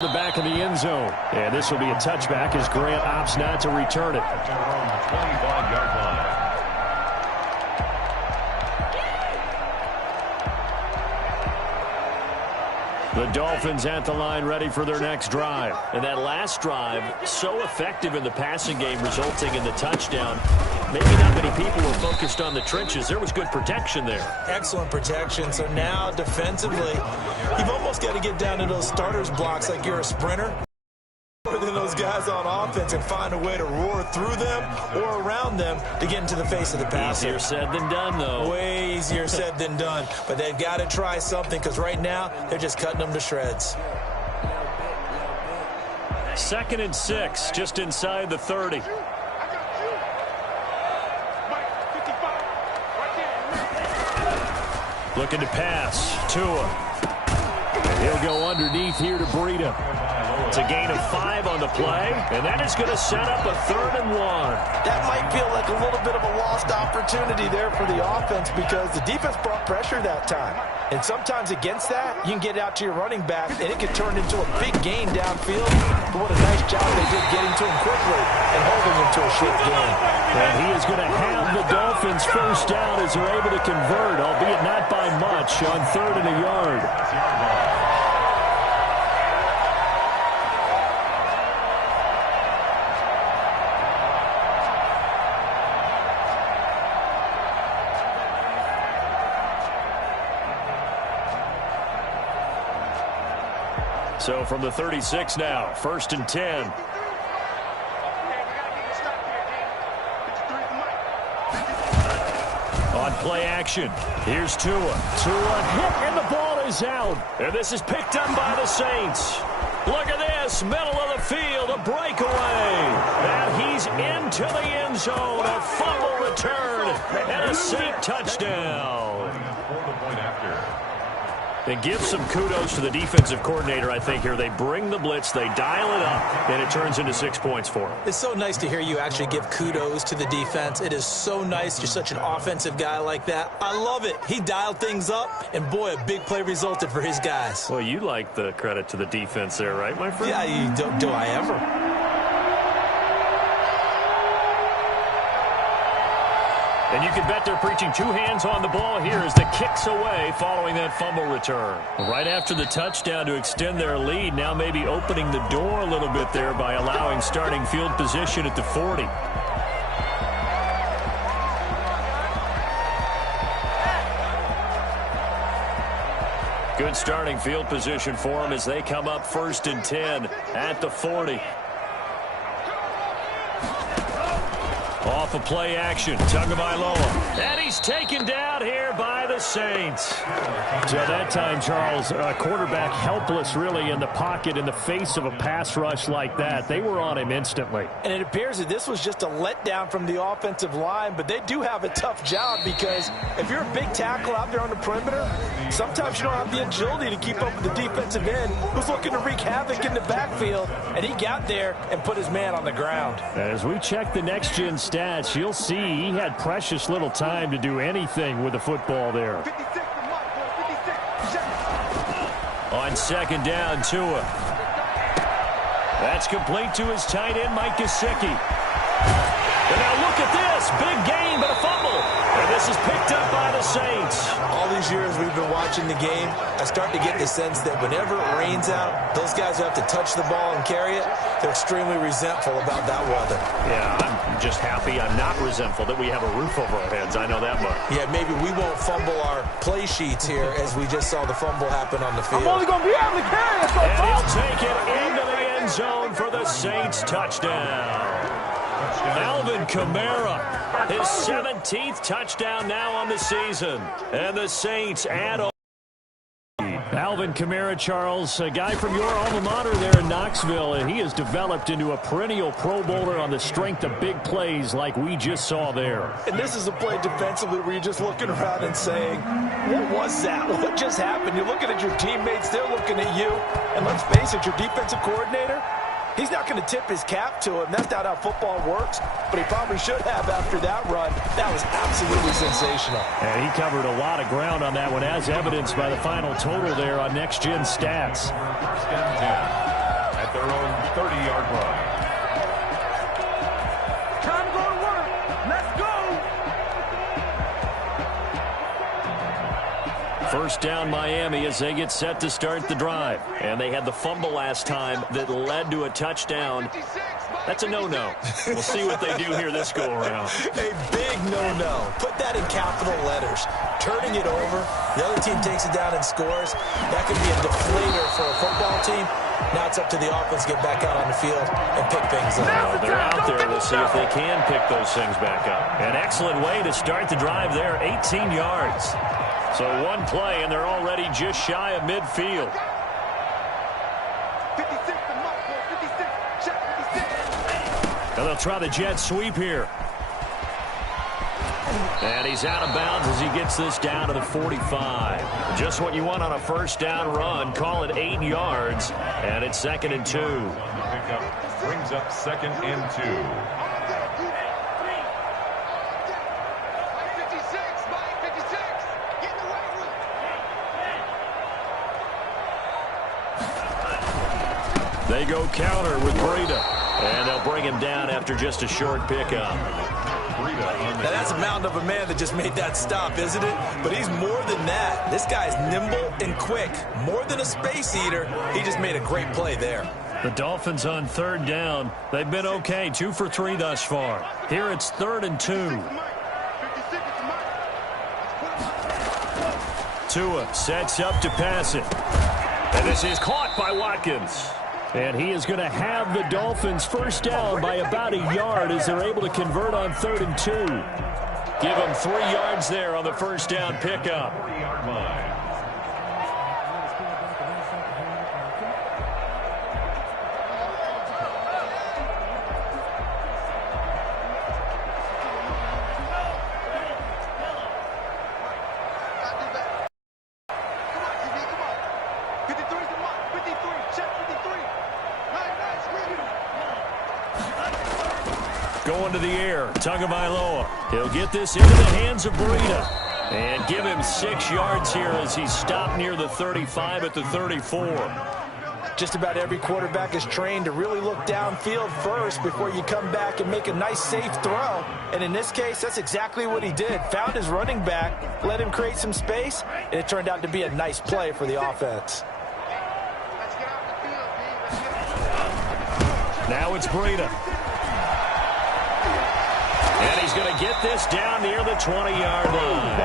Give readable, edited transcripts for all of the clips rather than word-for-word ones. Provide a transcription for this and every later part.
The back of the end zone. And this will be a touchback as Grant opts not to return it. Around the 25-yard line. The Dolphins at the line ready for their next drive. And that last drive, so effective in the passing game, resulting in the touchdown. Maybe not many people were focused on the trenches. There was good protection there. Excellent protection. So now, defensively, you've almost got to get down to those starters blocks like you're a sprinter. More than those guys on offense and find a way to roar through them or around them to get into the face of the passer. Easier said than done, though. Way easier said than done. But they've got to try something because right now they're just cutting them to shreds. 2nd and 6, just inside the 30. Looking to pass. Tua. And he'll go underneath here to Breida. It's a gain of 5 on the play, and that is going to set up a 3rd and 1. That might feel like a little bit of a lost opportunity there for the offense because the defense brought pressure that time. And sometimes against that, you can get out to your running back, and it can turn into a big gain downfield. But what a nice job they did getting to him quickly and holding him to a short gain. And he is going to have the Dolphins first down as they're able to convert, albeit not by much, on 3rd and a yard. So from the 36 now, 1st and 10. On play action, here's Tua. Tua hit, and the ball is out. And this is picked up by the Saints. Look at this, middle of the field, a breakaway. And he's into the end zone, a fumble return, and a Saint touchdown. And give some kudos to the defensive coordinator, I think, here. They bring the blitz, they dial it up, and it turns into 6 points for them. It's so nice to hear you actually give kudos to the defense. It is so nice. You're such an offensive guy like that. I love it. He dialed things up, and boy, a big play resulted for his guys. Well, you like the credit to the defense there, right, my friend? Yeah, do I ever? And you can bet they're preaching 2 hands on the ball here as the kick's away following that fumble return. Right after the touchdown to extend their lead, now maybe opening the door a little bit there by allowing starting field position at the 40. Good starting field position for them as they come up 1st and 10 at the 40. Off of play action, Tagovailoa. And he's taken down here by the Saints. So that time, Charles, quarterback helpless really in the pocket in the face of a pass rush like that. They were on him instantly. And it appears that this was just a letdown from the offensive line, but they do have a tough job because if you're a big tackle out there on the perimeter, sometimes you don't have the agility to keep up with the defensive end who's looking to wreak havoc in the backfield, and he got there and put his man on the ground. As we check the next-gen stats, you'll see he had precious little time to do anything with the football there. On 2nd down, Tua. That's complete to his tight end, Mike Gesicki. And now look at this. Big gain, but a fumble. And this is picked up by the Saints. All these years we've been watching the game, I start to get the sense that whenever it rains out, those guys who have to touch the ball and carry it, they're extremely resentful about that weather. Yeah, I'm just happy I'm not resentful that we have a roof over our heads. I know that much. Yeah, maybe we won't fumble our play sheets here as we just saw the fumble happen on the field. I'm only going to be able to carry it. And he'll take it into the end zone for the Saints touchdown. Alvin Kamara, his 17th touchdown now on the season. And the Saints add on. Alvin Kamara, Charles, a guy from your alma mater there in Knoxville, and he has developed into a perennial Pro Bowler on the strength of big plays like we just saw there. And this is a play defensively where you're just looking around and saying, what was that? What just happened? You're looking at your teammates, they're looking at you. And let's face it, your defensive coordinator, he's not going to tip his cap to him. That's not how football works, but he probably should have after that run. That was absolutely sensational. And he covered a lot of ground on that one, as evidenced by the final total there on Next Gen Stats. First down Miami as they get set to start the drive. And they had the fumble last time that led to a touchdown. That's a no-no. We'll see what they do here this go-around. A big no-no. Put that in capital letters. Turning it over, the other team takes it down and scores. That could be a deflator for a football team. Now it's up to the offense to get back out on the field and pick things up. Well, they're out there. We'll see if they can pick those things back up. An excellent way to start the drive there, 18 yards. So one play, and they're already just shy of midfield. And they'll try the jet sweep here. And he's out of bounds as he gets this down to the 45. Just what you want on a first down run. Call it 8 yards, and it's 2nd and 2. Pickup brings up 2nd and 2. They go counter with Breida, and they'll bring him down after just a short pickup. Now that's a mountain of a man that just made that stop, isn't it? But he's more than that. This guy's nimble and quick. More than a space eater. He just made a great play there. The Dolphins on 3rd down. They've been okay, 2 for 3 thus far. Here it's 3rd and 2. Tua sets up to pass it. And this is caught by Watkins. And he is going to have the Dolphins first down by about a yard as they're able to convert on 3rd and 2. Give them 3 yards there on the first down pickup. 3-yard line. Going to the air, Tagovailoa. He'll get this into the hands of Breida. And give him 6 yards here as he's stopped near the 35 at the 34. Just about every quarterback is trained to really look downfield first before you come back and make a nice, safe throw. And in this case, that's exactly what he did. Found his running back, let him create some space, and it turned out to be a nice play for the offense. Now it's Breida. And he's going to get this down near the 20-yard line.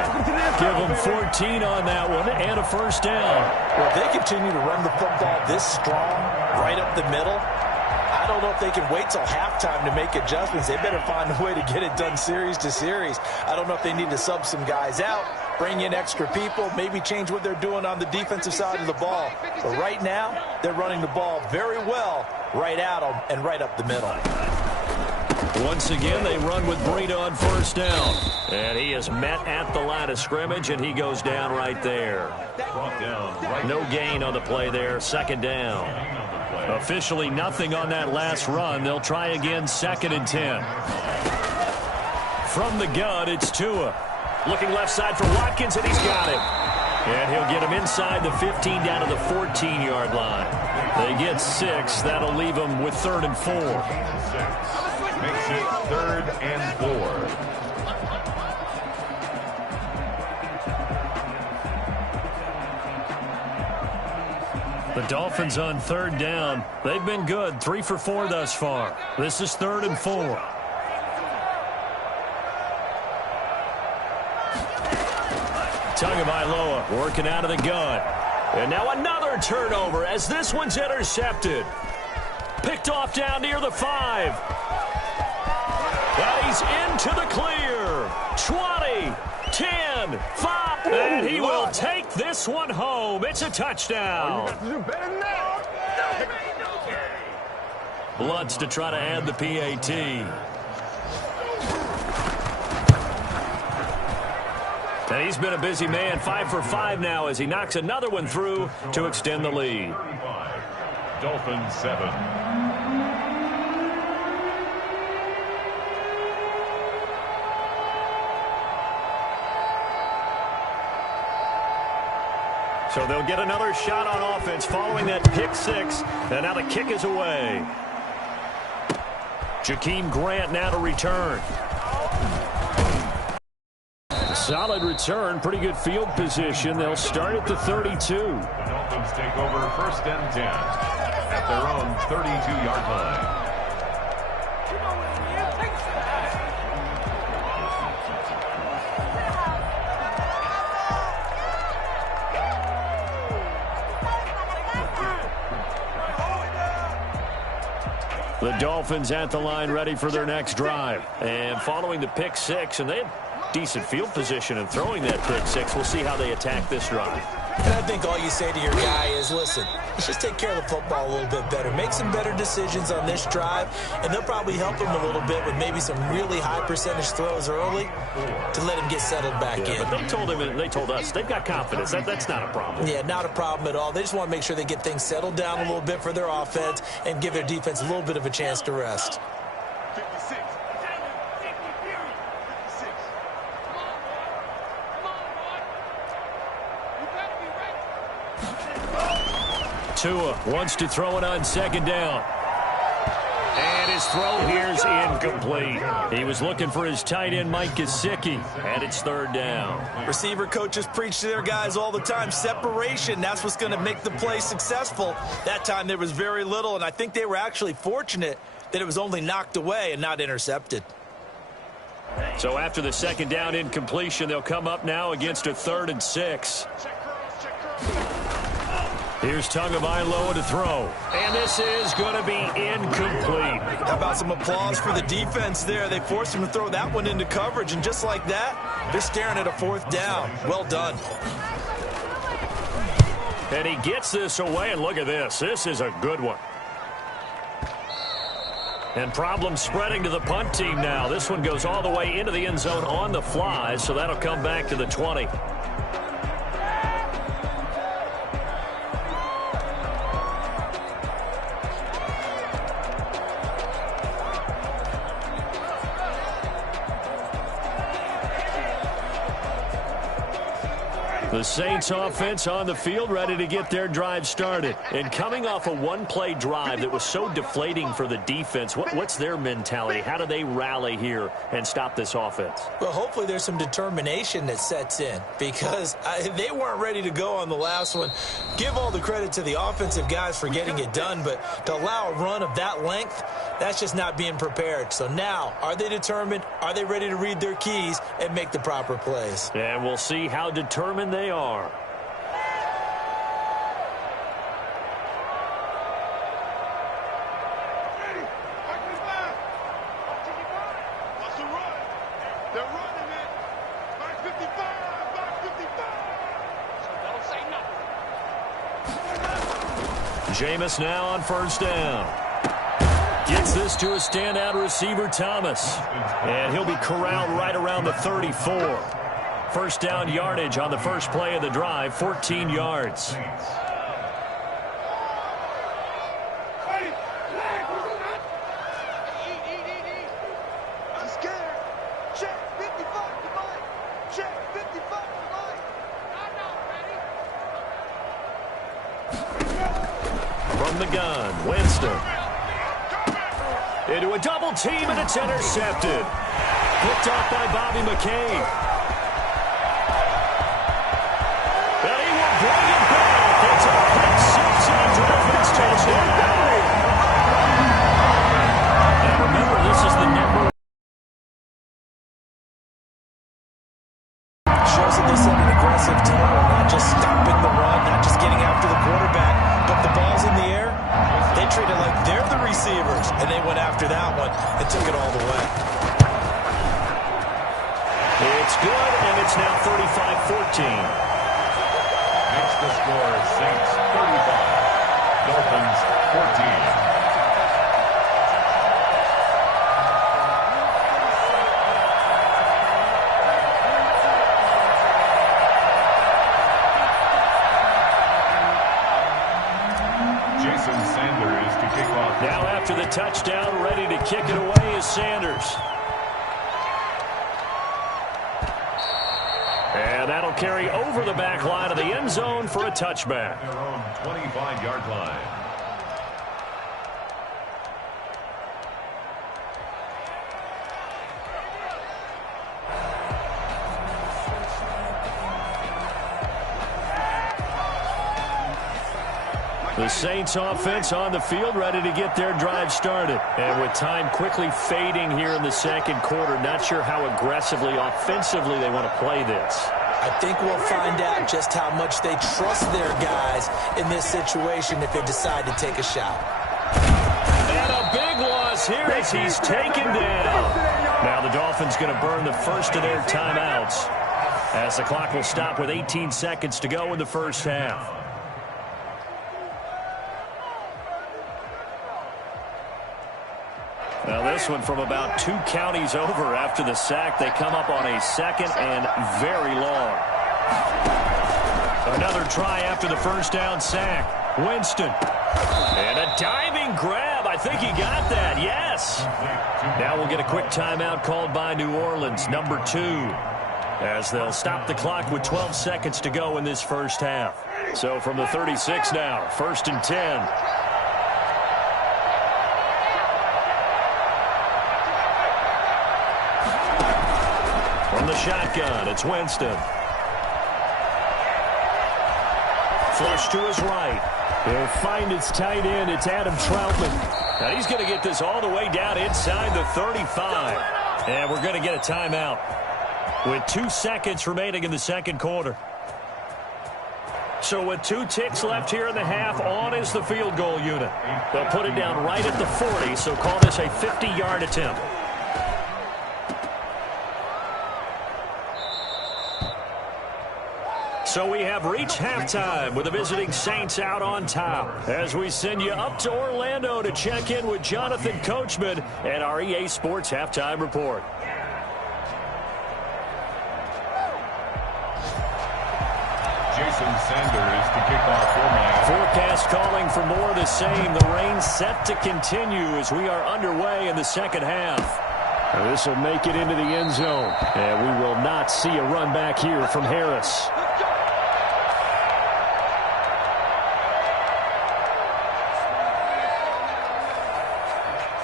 Give him 14 on that one and a first down. Well, if they continue to run the football this strong, right up the middle, I don't know if they can wait till halftime to make adjustments. They better find a way to get it done series to series. I don't know if they need to sub some guys out, bring in extra people, maybe change what they're doing on the defensive side of the ball. But right now, they're running the ball very well right at them and right up the middle. Once again, they run with Breida on first down. And he is met at the line of scrimmage, and he goes down right there. No gain on the play there, 2nd down. Officially nothing on that last run. They'll try again, 2nd and 10. From the gun, it's Tua. Looking left side for Watkins, and he's got him. And he'll get him inside the 15 down to the 14-yard line. They get 6. That'll leave them with 3rd and 4. Makes it 3rd and 4. The Dolphins on 3rd down. They've been good, 3 for 4 thus far. This is 3rd and 4. Tagovailoa working out of the gun. And now another turnover as this one's intercepted. Picked off down near the 5. And he's into the clear. 20, 10, 5. And he will take this one home. It's a touchdown. Bloods to try to add the PAT. And he's been a busy man, 5 for 5 now as he knocks another one through to extend the lead. Dolphins 7. So they'll get another shot on offense following that pick 6. And now the kick is away. Jakeem Grant now to return. Solid return, pretty good field position. They'll start at the 32. The Dolphins take over first and 10 at their own 32-yard line. The Dolphins at the line ready for their next drive. And following the pick six, and they had decent field position in throwing that pick six. We'll see how they attack this drive. And I think all you say to your guy is, listen, let's just take care of the football a little bit better. Make some better decisions on this drive, and they'll probably help him a little bit with maybe some really high percentage throws early to let him get settled back in. But they told him, and they told us, they've got confidence. That's not a problem. Yeah, not a problem at all. They just want to make sure they get things settled down a little bit for their offense and give their defense a little bit of a chance to rest. 56. Tua wants to throw it on second down. And his throw here's incomplete. He was looking for his tight end, Mike Gesicki, and it's third down. Receiver coaches preach to their guys all the time. Separation, that's what's going to make the play successful. That time there was very little, and I think they were actually fortunate that it was only knocked away and not intercepted. So after the second down incompletion, they'll come up now against a 3rd and 6. Here's Tagovailoa to throw. And this is going to be incomplete. How about some applause for the defense there? They forced him to throw that one into coverage, and just like that, they're staring at a 4th down. Well done. And he gets this away, and look at this. This is a good one. And problems spreading to the punt team now. This one goes all the way into the end zone on the fly, so that'll come back to the 20. The Saints offense on the field, ready to get their drive started. And coming off a one-play drive that was so deflating for the defense, what's their mentality? How do they rally here and stop this offense? Well, hopefully there's some determination that sets in, because they weren't ready to go on the last one. Give all the credit to the offensive guys for getting it done, but to allow a run of that length, that's just not being prepared. So now, are they determined? Are they ready to read their keys and make the proper plays? And we'll see how determined they are. Jameis now on first down. Gets this to a standout receiver, Thomas. And he'll be corralled right around the 34. First down yardage on the first play of the drive, 14 yards. From the gun, Winston. Into a double team, and it's intercepted. Picked off by Bobby McCain. And he will bring it back. It's a pick six and a Dolphins touchdown. And remember, this is the number. Shows that they set an aggressive tone, not just stopping the run, not just getting after the quarterback, but the ball's in the air. They treat it like they're the receivers, and they went after that one and took it all the way. It's good, and it's now 35-14. Makes the score Saints 35, Dolphins 14. Now after the touchdown, ready to kick it away is Sanders. And that'll carry over the back line of the end zone for a touchback. Their own 25-yard line. The Saints offense on the field, ready to get their drive started. And with time quickly fading here in the second quarter, not sure how aggressively, offensively they want to play this. I think we'll find out just how much they trust their guys in this situation if they decide to take a shot. And a big loss here as he's taken down. Now the Dolphins going to burn the first of their timeouts as the clock will stop with 18 seconds to go in the first half. Now this one from about 2 counties over after the sack. They come up on a second and very long. Another try after the first down sack. Winston. And a diving grab. I think he got that. Yes. Now we'll get a quick timeout called by New Orleans, number 2. As they'll stop the clock with 12 seconds to go in this first half. So from the 36 now, 1st and 10. From the shotgun, it's Winston. Flush to his right. He'll find its tight end. It's Adam Troutman. Now he's going to get this all the way down inside the 35. And we're going to get a timeout with 2 seconds remaining in the second quarter. So with 2 ticks left here in the half, on is the field goal unit. They'll put it down right at the 40, so call this a 50-yard attempt. So we have reached halftime with the visiting Saints out on top as we send you up to Orlando to check in with Jonathan Coachman and our EA Sports Halftime Report. Jason Sanders to kick off for Miami. Forecast calling for more of the same. The rain set to continue as we are underway in the second half. This will make it into the end zone, and we will not see a run back here from Harris.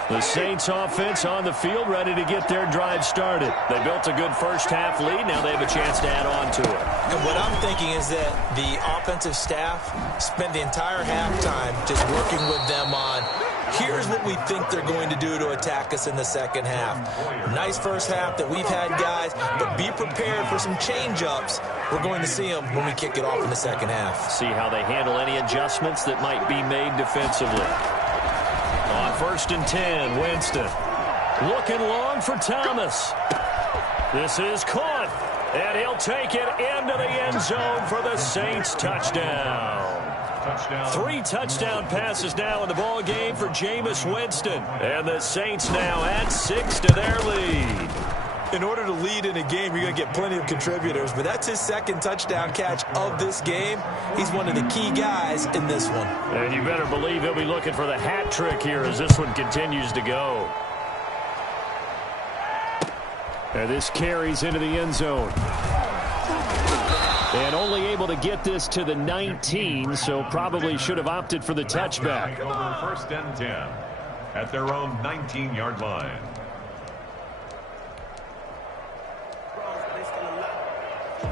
The Saints offense on the field ready to get their drive started. They built a good first half lead. Now they have a chance to add on to it. And what I'm thinking is that the offensive staff spent the entire halftime just working with them on, here's what we think they're going to do to attack us in the second half. Nice first half that we've had, guys, but be prepared for some change-ups. We're going to see them when we kick it off in the second half. See how they handle any adjustments that might be made defensively. On 1st and 10, Winston. Looking long for Thomas. This is caught, and he'll take it into the end zone for the Saints touchdown. 3 touchdown passes now in the ball game for Jameis Winston. And the Saints now add 6 to their lead. In order to lead in a game, you're going to get plenty of contributors, but that's his second touchdown catch of this game. He's one of the key guys in this one. And you better believe he'll be looking for the hat trick here as this one continues to go. And this carries into the end zone. And only able to get this to the 19, so probably should have opted for the touchback. Over 1st and 10 at their own 19-yard line.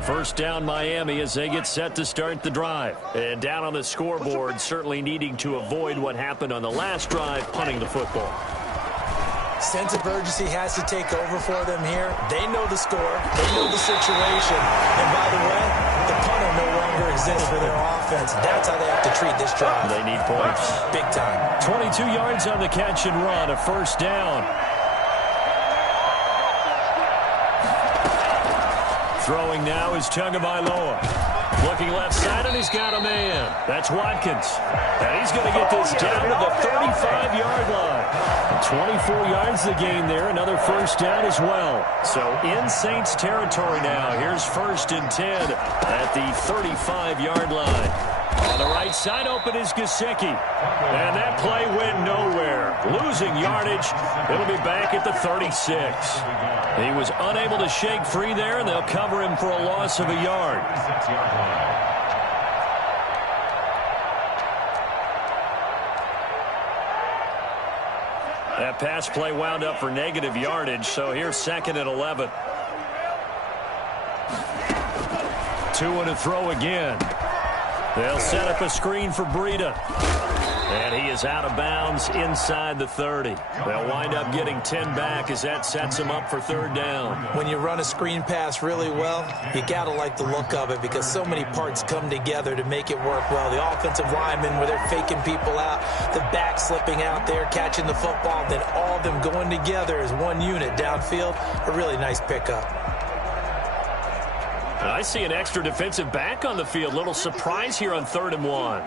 First down Miami as they get set to start the drive. And down on the scoreboard, certainly needing to avoid what happened on the last drive, punting the football. Sense of urgency has to take over for them here. They know the score. They know the situation. And by the way, the punter no longer exists for their offense. That's how they have to treat this drive. They need points. Big time. 22 yards on the catch and run, a first down. Throwing now is Tagovailoa. Looking left side, and he's got a man. That's Watkins. And he's going to get this down to the 35-yard line. 24 yards the gain there. Another first down as well. So in Saints territory now. Here's 1st and 10 at the 35-yard line. On the right side, open is Gesicki. And that play went nowhere. Losing yardage. It'll be back at the 36. He was unable to shake free there, and they'll cover him for a loss of a yard. That pass play wound up for negative yardage, so here's 2nd and 11. 2 and a throw again. They'll set up a screen for Breida. And he is out of bounds inside the 30. They'll wind up getting 10 back as that sets him up for third down. When you run a screen pass really well, you got to like the look of it because so many parts come together to make it work well. The offensive linemen, where they're faking people out, the back slipping out there, catching the football, then all of them going together as one unit downfield. A really nice pickup. I see an extra defensive back on the field. Little surprise here on 3rd and 1.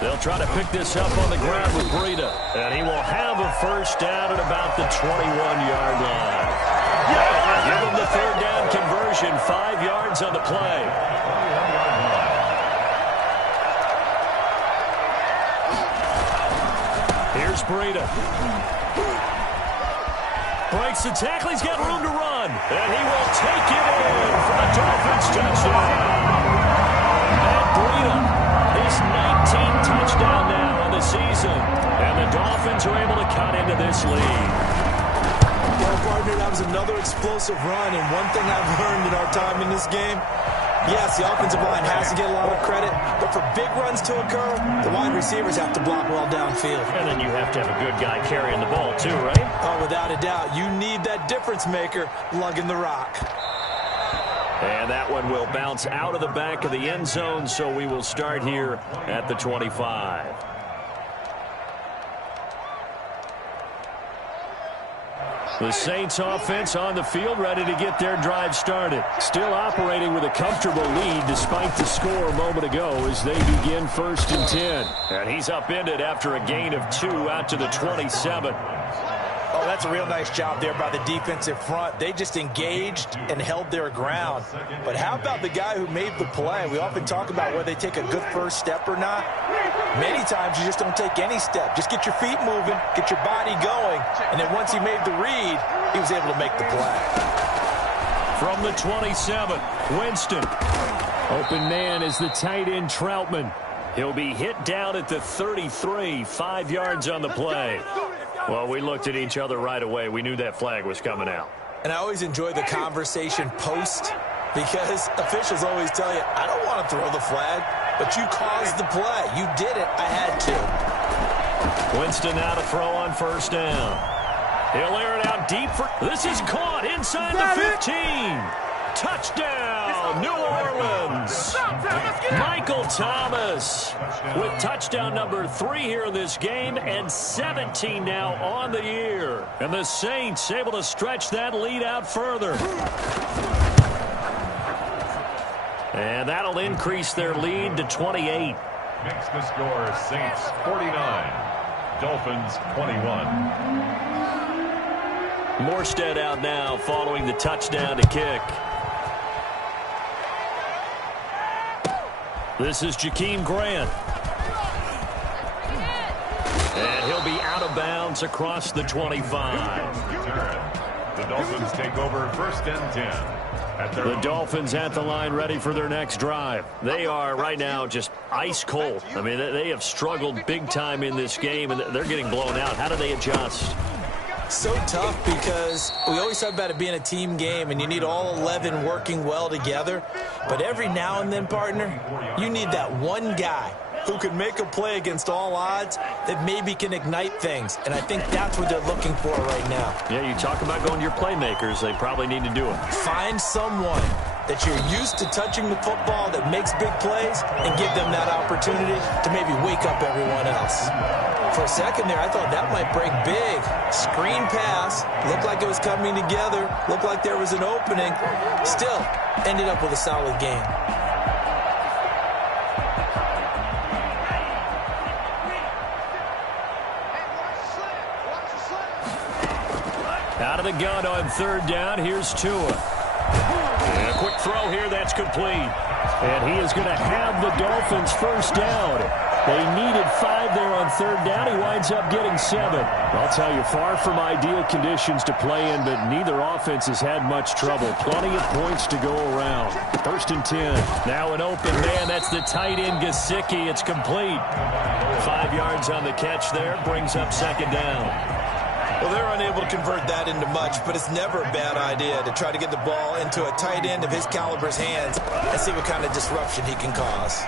They'll try to pick this up on the ground with Breida. And he will have a first down at about the 21-yard line. Give him the third down conversion. 5 yards on the play. Here's Breida. Breaks the tackle. He's got room to run. And he will take it in for a Dolphins touchdown. And Breida, his 19th touchdown now on the season. And the Dolphins are able to cut into this lead. Well, partner, that was another explosive run. And one thing I've learned in our time in this game, yes, the offensive line has to get a lot of credit, but for big runs to occur, the wide receivers have to block well downfield. And then you have to have a good guy carrying the ball too, right? Oh, without a doubt. You need that difference maker lugging the rock. And that one will bounce out of the back of the end zone, so we will start here at the 25. The Saints offense on the field, ready to get their drive started. Still operating with a comfortable lead despite the score a moment ago as they begin 1st and 10. And he's upended after a gain of 2 out to the 27. Oh, that's a real nice job there by the defensive front. They just engaged and held their ground. But how about the guy who made the play? We often talk about whether they take a good first step or not. Many times you just don't take any step. Just get your feet moving, get your body going, and then once he made the read, he was able to make the play. From the 27, Winston. Open man is the tight end Troutman. He'll be hit down at the 33, 5 yards on the play. Well, we looked at each other right away. We knew that flag was coming out. And I always enjoy the conversation post because officials always tell you, I don't want to throw the flag, but you caused the play. You did it. I had to. Winston now to throw on 1st down. He'll air it out deep for... This is caught inside the 15. Touchdown, New Orleans. Michael Thomas with touchdown number 3 here in this game and 17 now on the year. And the Saints able to stretch that lead out further. And that'll increase their lead to 28. Makes the score Saints 49, Dolphins 21. Morstead out now following the touchdown to kick. This is Jakeem Grant. And he'll be out of bounds across the 25. The Dolphins take over 1st and 10. The Dolphins at the line ready for their next drive. They are right now just ice cold. I mean, they have struggled big time in this game, and they're getting blown out. How do they adjust? So tough because we always talk about it being a team game and you need all 11 working well together. But every now and then, partner, you need that one guy who can make a play against all odds that maybe can ignite things. And I think that's what they're looking for right now. Yeah, you talk about going to your playmakers. They probably need to do it. Find someone that you're used to touching the football that makes big plays and give them that opportunity to maybe wake up everyone else. For a second there, I thought that might break big. Screen pass. Looked like it was coming together. Looked like there was an opening. Still, ended up with a solid game. Out of the gun on 3rd down. Here's Tua. And a quick throw here. That's complete. And he is going to have the Dolphins 1st down. They needed 5 there on 3rd down. He winds up getting 7. I'll tell you, far from ideal conditions to play in, but neither offense has had much trouble. Plenty of points to go around. 1st and 10. Now an open man. That's the tight end, Gesicki. It's complete. 5 yards on the catch there. Brings up 2nd down. Well, they're unable to convert that into much, but it's never a bad idea to try to get the ball into a tight end of his caliber's hands and see what kind of disruption he can cause.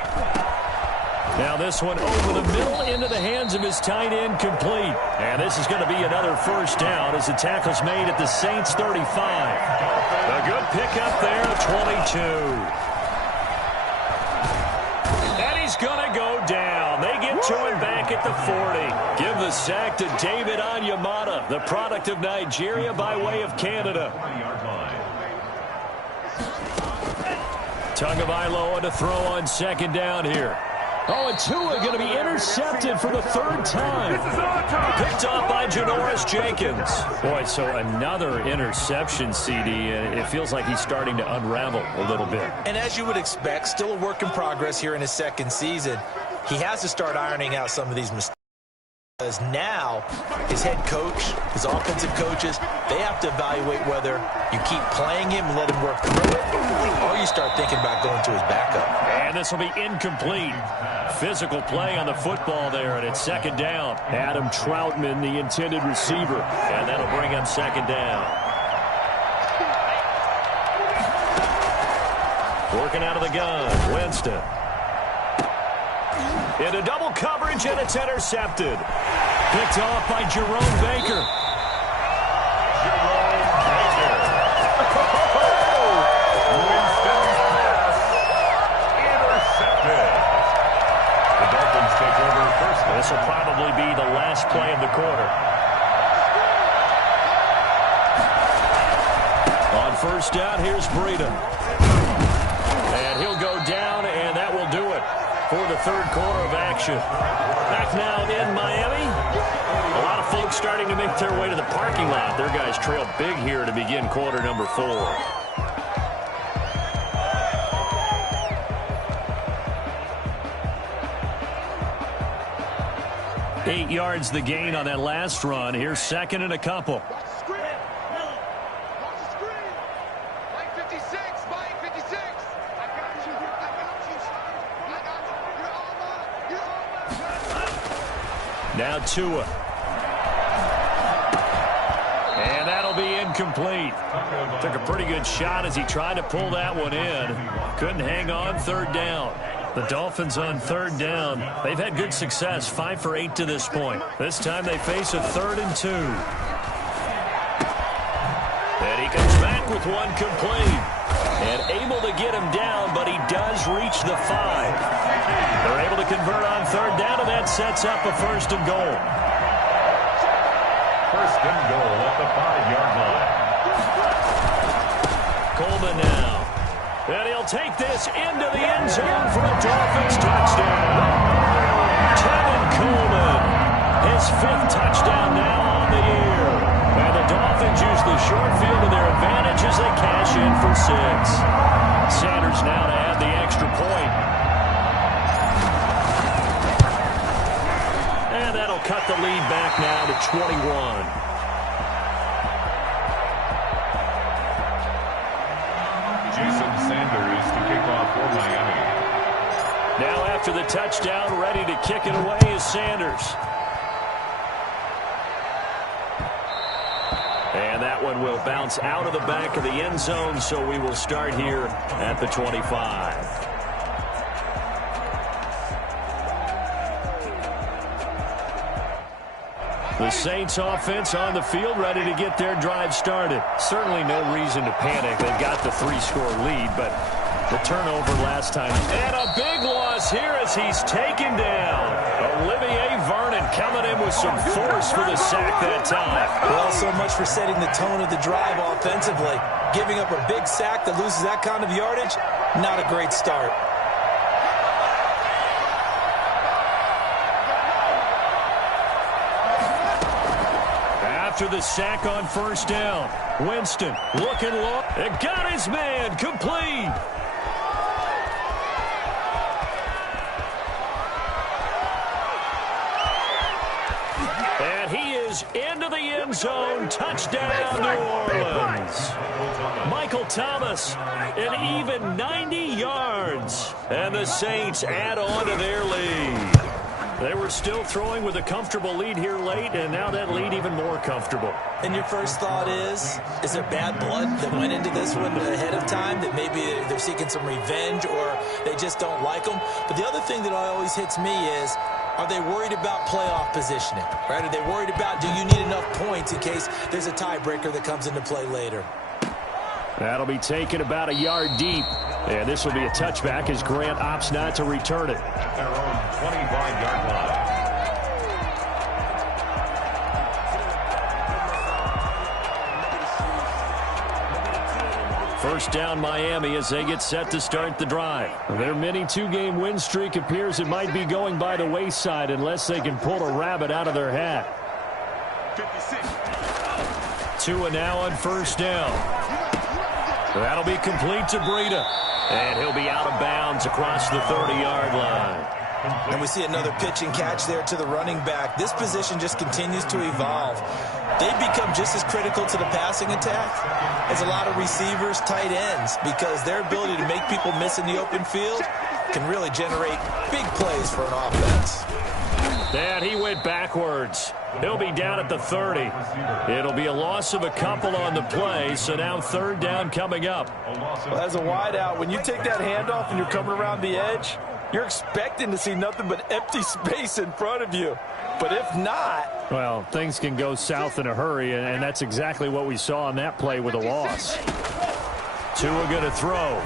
Now this one over the middle into the hands of his tight end, complete. And this is going to be another first down as the tackle's made at the Saints 35. A good pickup there, 22. And he's going to go down. They get to him back at the 40. Give the sack to David Onyemata, the product of Nigeria by way of Canada. Tagovailoa to throw on second down here. Oh, and Tua going to be intercepted for the third time. Picked off by Janoris Jenkins. Boy, so another interception, CD, and it feels like he's starting to unravel a little bit. And as you would expect, still a work in progress here in his second season. He has to start ironing out some of these mistakes. Because now his head coach, his offensive coaches, they have to evaluate whether you keep playing him and let him work through it, or you start thinking about going to his backup. And this will be incomplete. Physical play on the football there, and it's second down. Adam Troutman, the intended receiver, and that'll bring up second down. Working out of the gun, Winston. Into double coverage, and it's intercepted. Picked off by Jerome Baker. Winston's pass intercepted. The Dolphins take over first. This will probably be the last play of the quarter. On first down, here's Breida. And he'll go down, and that will do it for the third quarter of action. Back now in Miami. A lot of folks starting to make their way to the parking lot. Their guys trail big here to begin quarter number 4. Eight yards the gain on that last run. Here's second and a couple. Now Tua. And that'll be incomplete. Took a pretty good shot as he tried to pull that one in. Couldn't hang on third down. The Dolphins on third down. They've had good success, 5 for 8 to this point. This time they face a 3rd and 2. And he comes back with one complete. And able to get him down, but he does reach the 5. They're able to convert on third down, and that sets up a 1st and goal. 1st and goal at the 5-yard line. Coleman now. And he'll take this into the end zone for a Dolphins touchdown. Tevin Coleman, his 5th touchdown now on the year. And the Dolphins use the short field to their advantage as they cash in for 6. Sanders now to add the extra point. And that'll cut the lead back now to 21. Sanders to kick off for Miami. Now after the touchdown, ready to kick it away is Sanders. And that one will bounce out of the back of the end zone, so we will start here at the 25. The Saints offense on the field, ready to get their drive started. Certainly no reason to panic. They've got the 3-score lead, but the turnover last time. And a big loss here as he's taken down. Olivier Vernon coming in with some force for the sack that time. Well, so much for setting the tone of the drive offensively. Giving up a big sack that loses that kind of yardage, not a great start. After the sack on first down, Winston looking low and got his man complete. And he is into the end zone. Touchdown, New Orleans. Michael Thomas, an even 90 yards. And the Saints add on to their lead. They were still throwing with a comfortable lead here late, and now that lead even more comfortable. And your first thought is there bad blood that went into this one ahead of time, that maybe they're seeking some revenge or they just don't like them? But the other thing that always hits me is, are they worried about playoff positioning? Right? Are they worried about, do you need enough points in case there's a tiebreaker that comes into play later? That'll be taken about a yard deep. And this will be a touchback as Grant opts not to return it. At their own 25-yard line. First down Miami as they get set to start the drive. Their mini two-game win streak appears it might be going by the wayside unless they can pull a rabbit out of their hat. 56. Tua now on first down. That'll be complete to Breida. And he'll be out of bounds across the 30-yard line. And we see another pitch and catch there to the running back. This position just continues to evolve. They've become just as critical to the passing attack as a lot of receivers, tight ends, because their ability to make people miss in the open field can really generate big plays for an offense. And he went backwards. He'll be down at the 30. It'll be a loss of a couple on the play, so now third down coming up. Well, as a wideout, when you take that handoff and you're coming around the edge, you're expecting to see nothing but empty space in front of you. But if not... well, things can go south in a hurry, and that's exactly what we saw on that play with a loss. Tua going to throw.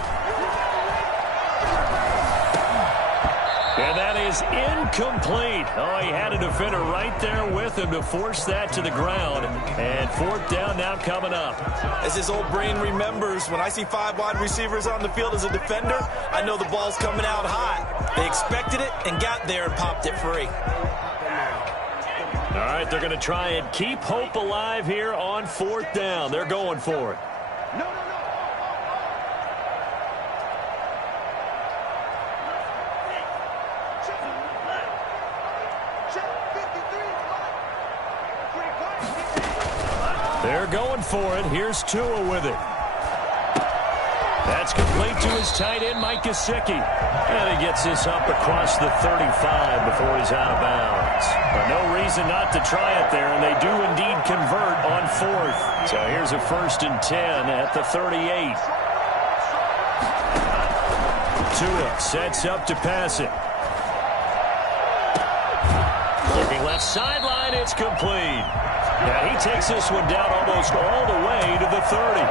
And that is incomplete. Oh, he had a defender right there with him to force that to the ground. And fourth down now coming up. As his old brain remembers, when I see 5 wide receivers on the field as a defender, I know the ball's coming out hot. They expected it and got there and popped it free. All right, they're going to try and keep hope alive here on fourth down. They're going for it. They're going for it. Here's Tua with it. That's complete to his tight end, Mike Gesicki. And he gets this up across the 35 before he's out of bounds. But no reason not to try it there, and they do indeed convert on fourth. So here's a 1st and 10 at the 38. Tua sets up to pass it. Looking left sideline, it's complete. Now he takes this one down almost all the way to the 30.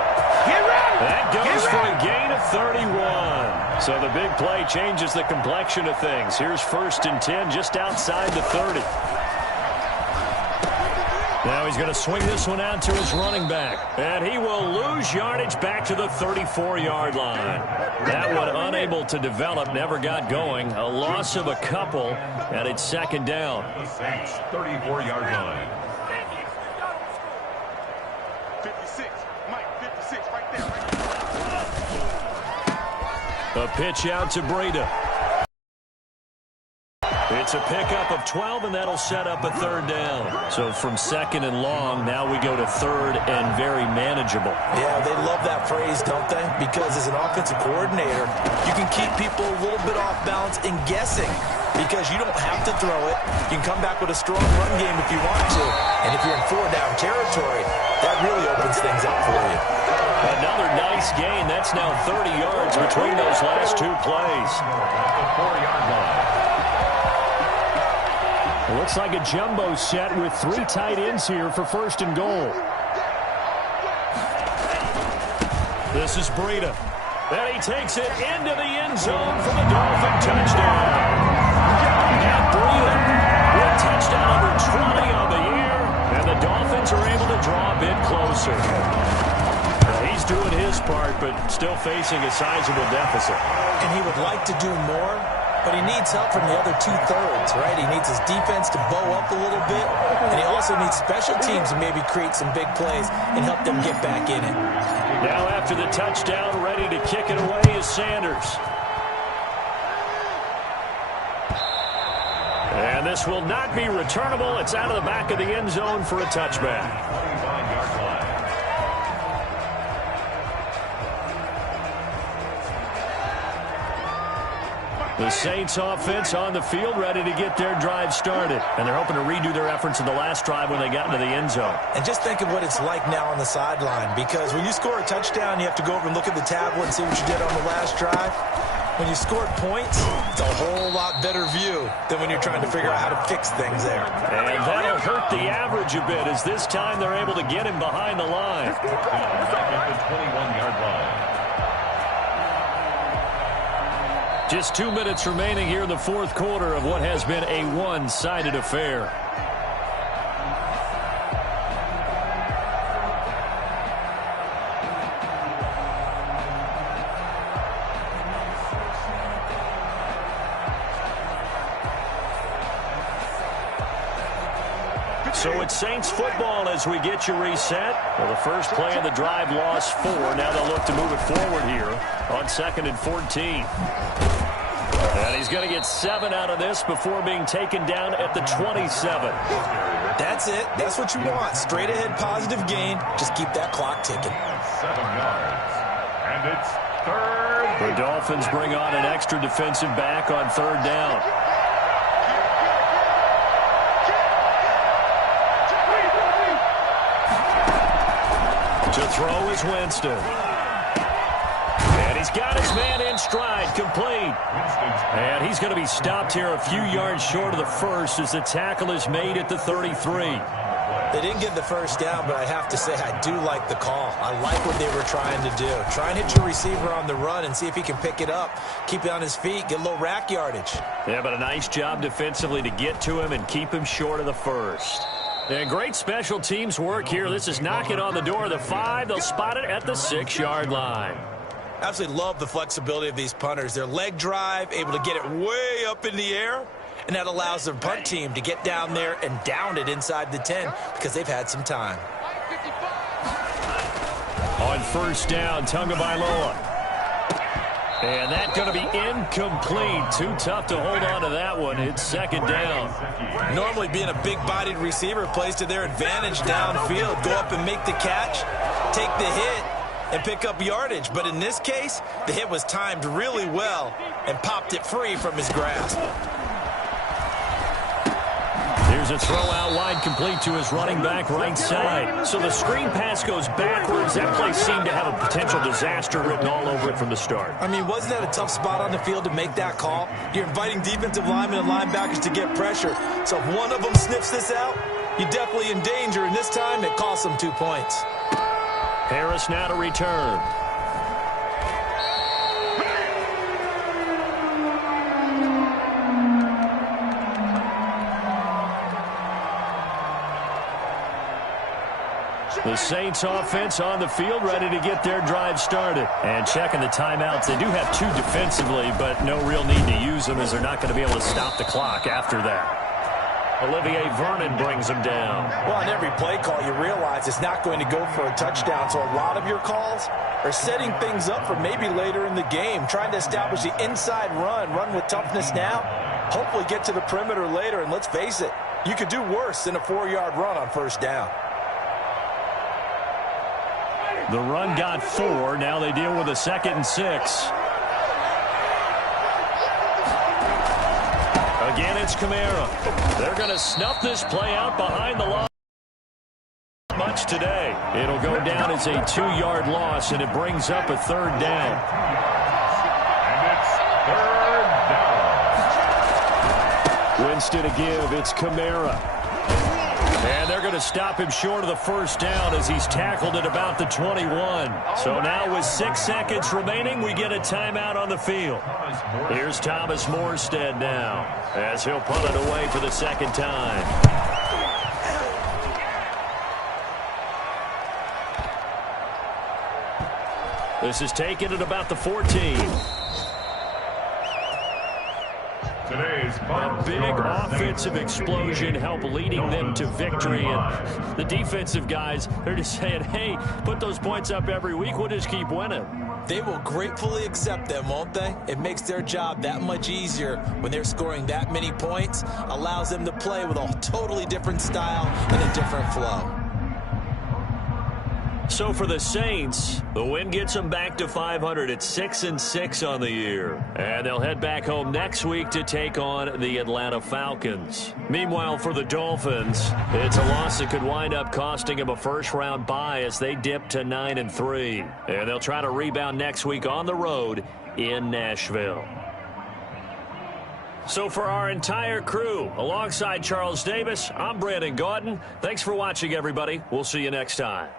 That goes for a gain of 31. So the big play changes the complexion of things. Here's 1st and 10 just outside the 30. Now he's going to swing this one out to his running back. And he will lose yardage back to the 34-yard line. That one unable to develop, never got going. A loss of a couple, and it's second down. The Saints 34-yard line. 56, Mike, 56, right there. A pitch out to Breida. It's a pickup of 12, and that'll set up a third down. So from second and long, now we go to third and very manageable. Yeah, they love that phrase, don't they? Because as an offensive coordinator, you can keep people a little bit off balance and guessing because you don't have to throw it. You can come back with a strong run game if you want to. And if you're in 4-down territory, that really opens things up for you. Another nice gain. That's now 30 yards between those last two plays. The 4-yard line. It looks like a jumbo set with 3 tight ends here for 1st and goal. This is Breida. And he takes it into the end zone for the Dolphin touchdown. And Breida with touchdown number 20 on the year. And the Dolphins are able to draw a bit closer. He's doing his part, but still facing a sizable deficit. And he would like to do more, but he needs help from the other 2/3, right? He needs his defense to bow up a little bit, and he also needs special teams to maybe create some big plays and help them get back in it. Now after the touchdown, ready to kick it away is Sanders. And this will not be returnable. It's out of the back of the end zone for a touchback. 25-yard line. The Saints offense on the field, ready to get their drive started. And they're hoping to redo their efforts in the last drive when they got into the end zone. And just think of what it's like now on the sideline, because when you score a touchdown, you have to go over and look at the tablet and see what you did on the last drive. When you scored points, it's a whole lot better view than when you're trying to figure out how to fix things there. And that'll hurt the average a bit, as this time they're able to get him behind the line. Back at the 21-yard line. Just 2 minutes remaining here in the fourth quarter of what has been a one-sided affair. So it's Saints football as we get you reset. Well, the first play of the drive lost 4. Now they'll look to move it forward here on 2nd and 14. And he's going to get 7 out of this before being taken down at the 27. That's it. That's what you want. Straight ahead positive gain. Just keep that clock ticking. 7 yards. And it's 3rd. The Dolphins bring on an extra defensive back on 3rd down. To throw is Winston. And he's got his man in stride, complete. And he's going to be stopped here a few yards short of the first as the tackle is made at the 33. They didn't get the first down, but I have to say I do like the call. I like what they were trying to do. Try and hit your receiver on the run and see if he can pick it up, keep it on his feet, get a little rack yardage. Yeah, but a nice job defensively to get to him and keep him short of the first. And great special teams work here. This is knocking on the door of the 5. They'll spot it at the 6-yard line. Absolutely love the flexibility of these punters. Their leg drive, able to get it way up in the air, and that allows their punt team to get down there and down it inside the 10 because they've had some time. On 1st down, Tagovailoa. And that's going to be incomplete. Too tough to hold on to that one. It's 2nd down. Normally being a big-bodied receiver plays to their advantage downfield. Go up and make the catch, take the hit, and pick up yardage. But in this case, the hit was timed really well and popped it free from his grasp. Here's a throw out wide, complete to his running back right side. So the screen pass goes backwards. That play seemed to have a potential disaster written all over it from the start. I mean, wasn't that a tough spot on the field to make that call? You're inviting defensive linemen and linebackers to get pressure. So if one of them sniffs this out, you're definitely in danger. And this time, it costs them 2 points. Harris now to return. The Saints offense on the field, ready to get their drive started. And checking the timeouts. They do have 2 defensively, but no real need to use them as they're not going to be able to stop the clock after that. Olivier Vernon brings him down. Well, on every play call, you realize it's not going to go for a touchdown. So a lot of your calls are setting things up for maybe later in the game, trying to establish the inside run with toughness now, hopefully get to the perimeter later. And let's face it, you could do worse than a 4-yard run on 1st down. The run got 4. Now they deal with a 2nd and 6. Again, it's Kamara. They're going to snuff this play out behind the line. Much today. It'll go down as a 2-yard loss, and it brings up a 3rd down. And it's 3rd down. Winston to give. It's Kamara. And they're going to stop him short of the 1st down as he's tackled at about the 21. So now with 6 seconds remaining, we get a timeout on the field. Here's Thomas Morstead now as he'll punt it away for the 2nd time. This is taken at about the 14. A big offensive explosion helped leading them to victory. And the defensive guys, they're just saying, hey, put those points up every week. We'll just keep winning. They will gratefully accept them, won't they? It makes their job that much easier when they're scoring that many points. Allows them to play with a totally different style and a different flow. So for the Saints, the win gets them back to 500 at 6-6 on the year. And they'll head back home next week to take on the Atlanta Falcons. Meanwhile, for the Dolphins, it's a loss that could wind up costing them a first-round bye as they dip to 9-3. And they'll try to rebound next week on the road in Nashville. So for our entire crew, alongside Charles Davis, I'm Brandon Gaudin. Thanks for watching, everybody. We'll see you next time.